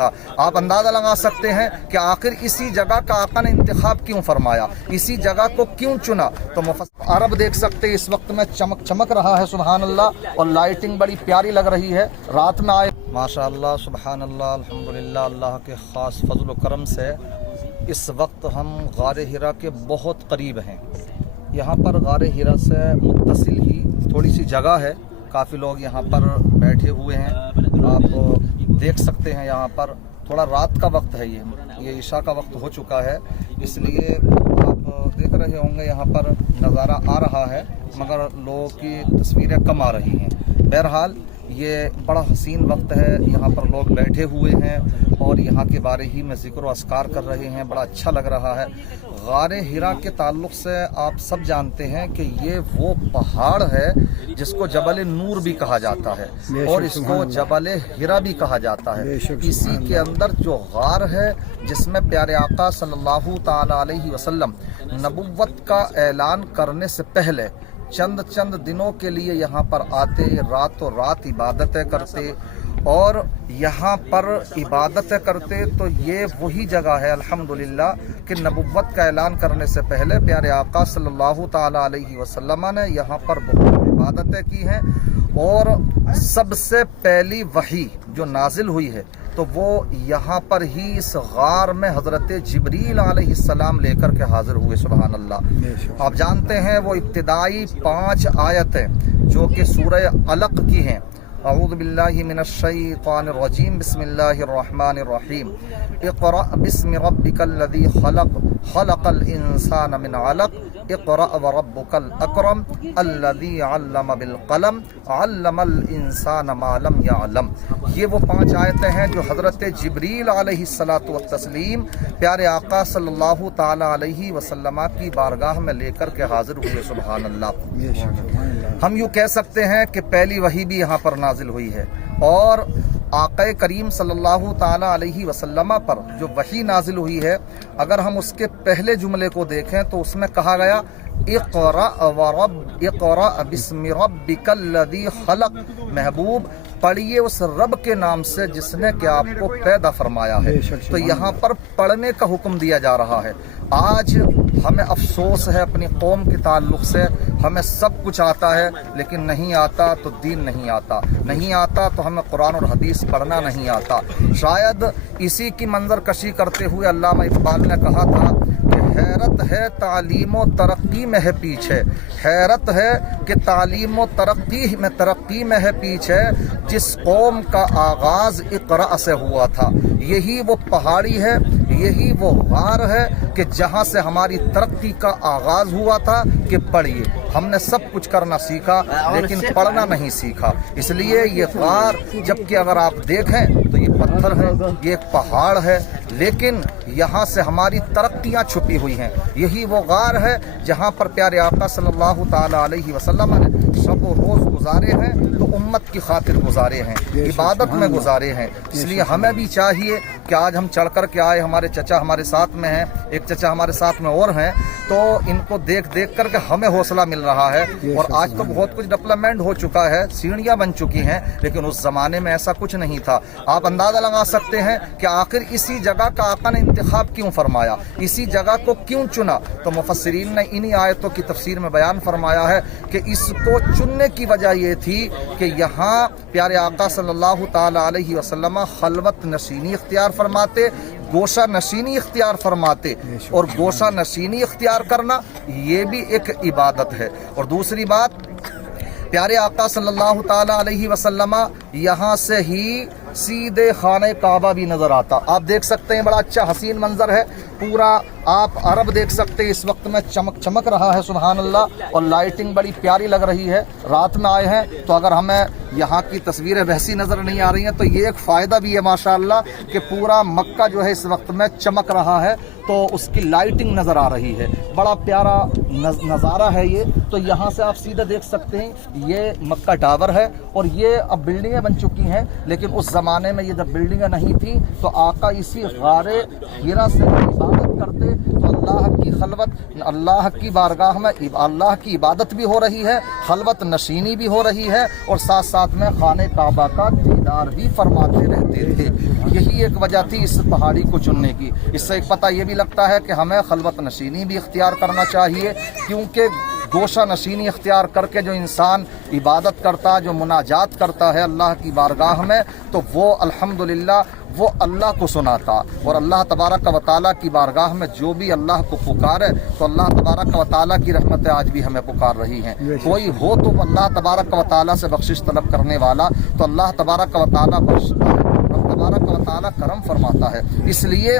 تھا۔ آپ اندازہ لگا سکتے ہیں کہ آخر اسی جگہ کا آقا نے انتخاب کیوں فرمایا، اسی جگہ کو کیوں چنا۔ تو عرب دیکھ سکتے ہیں اس وقت میں چمک رہا ہے، سبحان اللہ، اور لائٹنگ بڑی پیاری لگ رہی ہے۔ رات میں آئے ماشاء اللہ، سبحان اللہ، الحمدللہ، اللہ کے خاص فضل و کرم سے اس وقت ہم غار حرا کے بہت قریب ہیں۔ یہاں پر غار حرا سے متصل ہی تھوڑی سی جگہ ہے، کافی لوگ یہاں پر بیٹھے ہوئے ہیں، آپ دیکھ سکتے ہیں۔ یہاں پر تھوڑا رات کا وقت ہے، یہ عشاء کا وقت ہو چکا ہے، اس لیے آپ دیکھ رہے ہوں گے یہاں پر نظارہ آ رہا ہے، مگر لوگوں کی تصویریں کم آ رہی ہیں۔ بہرحال یہ بڑا حسین وقت ہے، یہاں پر لوگ بیٹھے ہوئے ہیں اور یہاں کے بارے ہی میں ذکر و اذکار کر رہے ہیں، بڑا اچھا لگ رہا ہے۔ غار حرا کے تعلق سے آپ سب جانتے ہیں کہ یہ وہ پہاڑ ہے جس کو جبل نور بھی کہا جاتا ہے اور اس کو جبل حرا بھی کہا جاتا ہے۔ اسی کے اندر جو غار ہے جس میں پیارے آقا صلی اللہ تعالی علیہ وسلم نبوت کا اعلان کرنے سے پہلے چند دنوں کے لیے یہاں پر آتے، راتوں رات عبادتیں کرتے اور یہاں پر عبادتیں کرتے۔ تو یہ وہی جگہ ہے الحمدللہ کہ نبوت کا اعلان کرنے سے پہلے پیارے آقا صلی اللہ تعالی علیہ وسلم نے یہاں پر بہت عبادتیں کی ہیں، اور سب سے پہلی وحی جو نازل ہوئی ہے تو وہ یہاں پر ہی اس غار میں حضرت جبریل علیہ السلام لے کر کے حاضر ہوئے، سبحان اللہ۔ آپ جانتے ہیں وہ ابتدائی 5 آیتیں جو کہ سورہ علق کی ہیں، اعوذ باللہ من الشیطان الرجیم، بسم اللہ الرحمن الرحیم، اقرأ بسم ربک الذی خلق، خلق الانسان من علق، اقرأ وربک الاکرم، الذی علم بالقلم، علم الانسان ما لم یعلم۔ یہ وہ 5 آیتیں ہیں جو حضرت جبریل علیہ الصلاۃ والتسلیم پیارے آقا صلی اللہ تعالی علیہ وسلم کی بارگاہ میں لے کر کے حاضر ہوئے، سبحان اللہ۔ ہم یوں کہہ سکتے ہیں کہ پہلی وحی بھی یہاں پر نازل ہوئی ہے، اور آقا کریم صلی اللہ تعالی علیہ وسلم پر جو وحی نازل ہوئی ہے، اگر ہم اس کے پہلے جملے کو دیکھیں تو اس میں کہا گیا اقرأ بسم ربک الذی خلق، محبوب پڑھیے اس رب کے نام سے جس نے کہ آپ کو پیدا فرمایا ہے۔ تو یہاں پر پڑھنے کا حکم دیا جا رہا ہے۔ آج ہمیں افسوس ہے اپنی قوم کے تعلق سے، ہمیں سب کچھ آتا ہے لیکن نہیں آتا تو دین نہیں آتا، نہیں آتا تو ہمیں قرآن اور حدیث پڑھنا نہیں آتا۔ شاید اسی کی منظر کشی کرتے ہوئے علامہ اقبال نے کہا تھا کہ حیرت ہے تعلیم و ترقی میں ہے پیچھے، حیرت ہے کہ تعلیم و ترقی میں ہے پیچھے، جس قوم کا آغاز اقرأ سے ہوا تھا۔ یہی وہ پہاڑی ہے، یہی وہ غار ہے کہ جہاں سے ہماری ترقی کا آغاز ہوا تھا کہ پڑھیے۔ ہم نے سب کچھ کرنا سیکھا لیکن پڑھنا نہیں سیکھا، اس لیے یہ غار، جبکہ اگر آپ دیکھیں تو یہ پتھر ہے، یہ ایک پہاڑ ہے، لیکن یہاں سے ہماری ترقیاں چھپی ہوئی ہیں۔ یہی وہ غار ہے جہاں پر پیارے آقا صلی اللہ تعالی علیہ وسلم نے شب و روز گزارے ہیں، تو امت کی خاطر گزارے ہیں، عبادت میں گزارے ہیں۔ اس لیے ہمیں بھی چاہیے کہ آج ہم چڑھ کر کے آئے، ہمارے چچا ہمارے ساتھ میں ہیں، ایک چچا ہمارے ساتھ میں اور ہیں، تو ان کو دیکھ کر کے ہمیں حوصلہ مل رہا ہے۔ اور آج تو بہت کچھ ڈیولپمنٹ ہو چکا ہے، سیڑھیاں بن چکی ہیں، لیکن اس زمانے میں ایسا کچھ نہیں تھا۔ آپ اندازہ لگا سکتے ہیں کہ آخر اسی جگہ کا آقا نے انتخاب کیوں فرمایا، اسی جگہ کو کیوں چنا۔ تو مفسرین نے انہی آیتوں کی تفسیر میں بیان فرمایا ہے کہ اس کو چننے کی وجہ یہ تھی کہ یہاں پیارے آقا صلی اللہ تعالی علیہ وسلم خلوت نشینی اختیار فرماتے، گوشہ نشینی اختیار فرماتے، اور گوشہ نشینی اختیار کرنا یہ بھی ایک عبادت ہے۔ اور دوسری بات، پیارے آقا صلی اللہ تعالی علیہ وسلم یہاں سے ہی سیدھے خانہ کعبہ بھی نظر آتا۔ آپ دیکھ سکتے ہیں بڑا اچھا حسین منظر ہے، پورا آپ عرب دیکھ سکتے ہیں اس وقت میں چمک رہا ہے، سبحان اللہ، اور لائٹنگ بڑی پیاری لگ رہی ہے۔ رات میں آئے ہیں تو اگر ہمیں یہاں کی تصویریں ویسی نظر نہیں آ رہی ہیں تو یہ ایک فائدہ بھی ہے ماشاءاللہ کہ پورا مکہ جو ہے اس وقت میں چمک رہا ہے، تو اس کی لائٹنگ نظر آ رہی ہے، بڑا پیارا نظارہ ہے یہ۔ تو یہاں سے آپ سیدھے دیکھ سکتے ہیں یہ مکہ ٹاور ہے، اور یہ اب بلڈنگیں بن چکی ہیں، لیکن اس زمانے میں یہ جب بلڈنگیں نہیں تھیں تو آقا اسی غار حرا سے عبادت کرتے، تو اللہ کی خلوت، اللہ کی بارگاہ میں اللہ کی عبادت بھی ہو رہی ہے، خلوت نشینی بھی ہو رہی ہے، اور ساتھ ساتھ میں خانہ کعبہ کا دیدار بھی فرماتے رہتے تھے۔ یہی ایک وجہ تھی اس پہاڑی کو چننے کی۔ اس سے ایک پتہ یہ بھی لگتا ہے کہ ہمیں خلوت نشینی بھی اختیار کرنا چاہیے، کیونکہ گوشہ نشینی اختیار کر کے جو انسان عبادت کرتا، جو مناجات کرتا ہے اللہ کی بارگاہ میں، تو وہ الحمدللہ وہ اللہ کو سناتا، اور اللہ تبارک و تعالیٰ کی بارگاہ میں جو بھی اللہ کو پکارے تو اللہ تبارک و تعالیٰ کی رحمتیں آج بھی ہمیں پکار رہی ہیں۔ کوئی ہو تو اللہ تبارک و تعالیٰ سے بخشش طلب کرنے والا، تو اللہ تبارک و تعالیٰ بخشتا ہے، رب تبارک و تعالیٰ کرم فرماتا ہے۔ اس لیے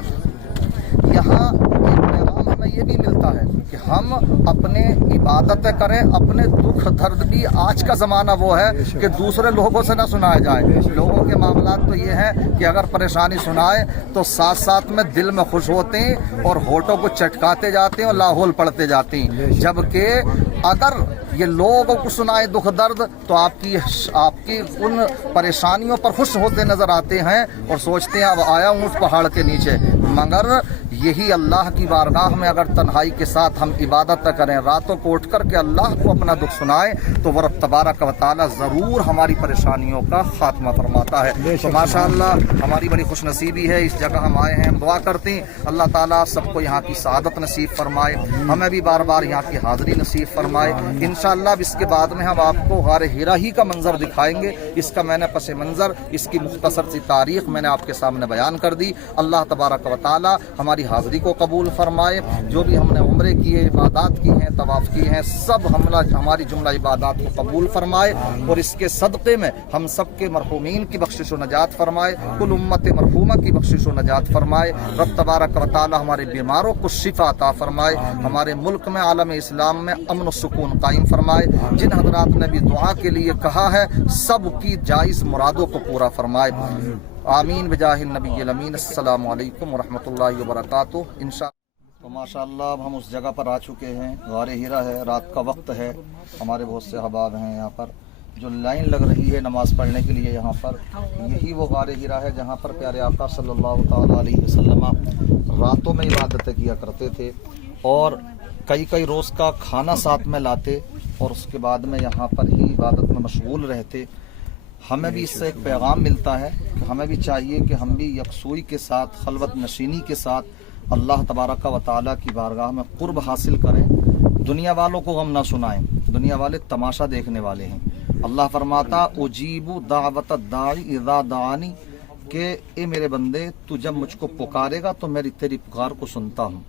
یہاں ایک پیغام ہمیں یہ بھی ملتا ہے کہ ہم اپنے عبادتیں کریں، اپنے دکھ درد بھی۔ آج کا زمانہ وہ ہے کہ دوسرے لوگوں سے نہ سنایا جائے۔ لوگوں کے معاملات تو یہ ہیں کہ اگر پریشانی سنائے تو ساتھ ساتھ میں دل میں خوش ہوتے ہیں اور ہونٹوں کو چٹکاتے جاتے ہیں اور لاہول پڑھتے جاتے ہیں، جبکہ اگر یہ لوگوں کو سنائے دکھ درد تو آپ کی ان پریشانیوں پر خوش ہوتے نظر آتے ہیں اور سوچتے ہیں اب آیا ہوں اس پہاڑ کے نیچے۔ مگر یہی اللہ کی بارگاہ میں اگر تنہائی کے ساتھ ہم عبادت کریں، راتوں کو اٹھ کر کے اللہ کو اپنا دکھ سنائیں، تو وہ رب تبارک و تعالیٰ ضرور ہماری پریشانیوں کا خاتمہ فرماتا ہے۔ تو ماشاءاللہ ہماری بڑی خوش نصیبی ہے، اس جگہ ہم آئے ہیں، ہم دعا کرتے ہیں اللہ تعالیٰ سب کو یہاں کی سعادت نصیب فرمائے، ہمیں بھی بار بار یہاں کی حاضری نصیب فرمائے۔ انشاءاللہ اب اس کے بعد میں ہم آپ کو غار ہیرا ہی کا منظر دکھائیں گے۔ اس کا میں نے پس منظر، اس کی مختصر سی تاریخ میں نے آپ کے سامنے بیان کر دی۔ اللہ تبارک و تعالیٰ ہماری حاضری کو قبول فرمائے، جو بھی ہم نے عمرے کیے، عبادات کی ہیں، طواف کیے ہیں، سب ہماری جملہ عبادات کو قبول فرمائے، اور اس کے صدقے میں ہم سب کے مرحومین کی بخشش و نجات فرمائے، کل امت مرحومہ کی بخشش و نجات فرمائے۔ رب تبارک و تعالیٰ ہمارے بیماروں کو شفا عطا فرمائے، ہمارے ملک میں عالم اسلام میں امن و سکون قائم فرمائے۔ جن حضرات نے بھی دعا کے لیے کہا ہے سب کی جائز مرادوں کو پورا فرمائے۔ آمین بجاہ النبی الامین۔ السلام علیکم ورحمۃ اللہ وبرکاتہ۔ تو ماشاءاللہ اب ہم اس جگہ پر آ چکے ہیں، غار ہیرا ہے، رات کا وقت ہے، ہمارے بہت سے احباب ہیں یہاں پر، جو لائن لگ رہی ہے نماز پڑھنے کے لیے یہاں پر۔ یہی وہ غار ہیرا ہے جہاں پر پیارے آقا صلی اللہ تعالیٰ علیہ وسلم راتوں میں عبادتیں کیا کرتے تھے، اور کئی روز کا کھانا ساتھ میں لاتے، اور اس کے بعد میں یہاں پر ہی عبادت میں مشغول رہتے۔ ہمیں بھی اس سے ایک پیغام ملتا ہے کہ ہمیں بھی چاہیے کہ ہم بھی یکسوئی کے ساتھ، خلوت نشینی کے ساتھ اللہ تبارک و تعالیٰ کی بارگاہ میں قرب حاصل کریں۔ دنیا والوں کو غم نہ سنائیں، دنیا والے تماشا دیکھنے والے ہیں۔ اللہ فرماتا اجیب دعوت الداعی اذا دعانی، کہ اے میرے بندے تو جب مجھ کو پکارے گا تو میں تیری پکار کو سنتا ہوں،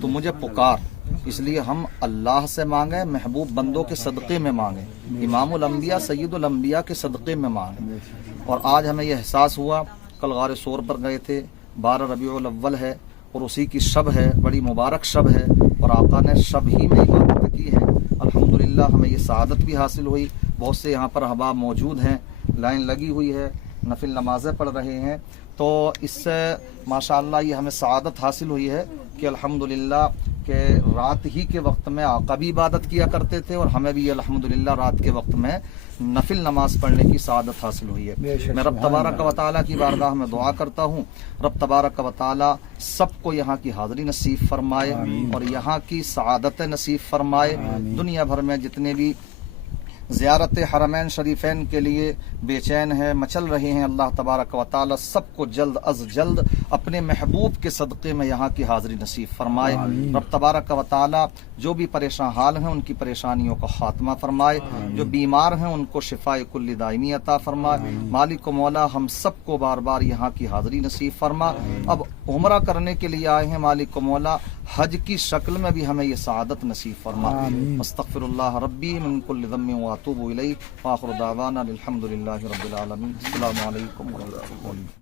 تو مجھے پکار۔ اس لیے ہم اللہ سے مانگیں، محبوب بندوں کے صدقے میں مانگیں، امام الانبیاء سید الانبیاء کے صدقے میں مانگیں۔ اور آج ہمیں یہ احساس ہوا، کل غار سور پر گئے تھے، 12 ربیع الاول ہے اور اسی کی شب ہے، بڑی مبارک شب ہے، اور آقا نے شب ہی میں عبادت کی ہے۔ الحمدللہ ہمیں یہ سعادت بھی حاصل ہوئی۔ بہت سے یہاں پر احباب موجود ہیں، لائن لگی ہوئی ہے، نفل نمازیں پڑھ رہے ہیں، تو اس سے ماشاءاللہ یہ ہمیں سعادت حاصل ہوئی ہے کہ الحمدللہ کہ رات ہی کے وقت میں آقا بھی عبادت کیا کرتے تھے، اور ہمیں بھی الحمدللہ رات کے وقت میں نفل نماز پڑھنے کی سعادت حاصل ہوئی ہے۔ میں رب تبارک و تعالیٰ کی بارگاہ میں دعا کرتا ہوں، رب تبارک و تعالیٰ سب کو یہاں کی حاضری نصیب فرمائے اور یہاں کی سعادت نصیب فرمائے۔ دنیا بھر میں جتنے بھی زیارت حرمین شریفین کے لیے بے چین ہیں، مچل رہے ہیں، اللہ تبارک و تعالی سب کو جلد از جلد اپنے محبوب کے صدقے میں یہاں کی حاضری نصیب فرمائے۔ رب تبارک و تعالی جو بھی پریشان حال ہیں ان کی پریشانیوں کا خاتمہ فرمائے، جو بیمار ہیں ان کو شفاء کل دائمی عطا فرمائے۔ مالک و مولا ہم سب کو بار بار یہاں کی حاضری نصیب فرما۔ اب عمرہ کرنے کے لیے آئے ہیں، مالک و مولا حج کی شکل میں بھی ہمیں یہ سعادت نصیب فرما۔ استغفر اللہ ربی من کل ذنب واتوب الیہ، وآخر دعوانا الحمد للہ رب العالمین۔ السلام علیکم ورحمۃ اللہ۔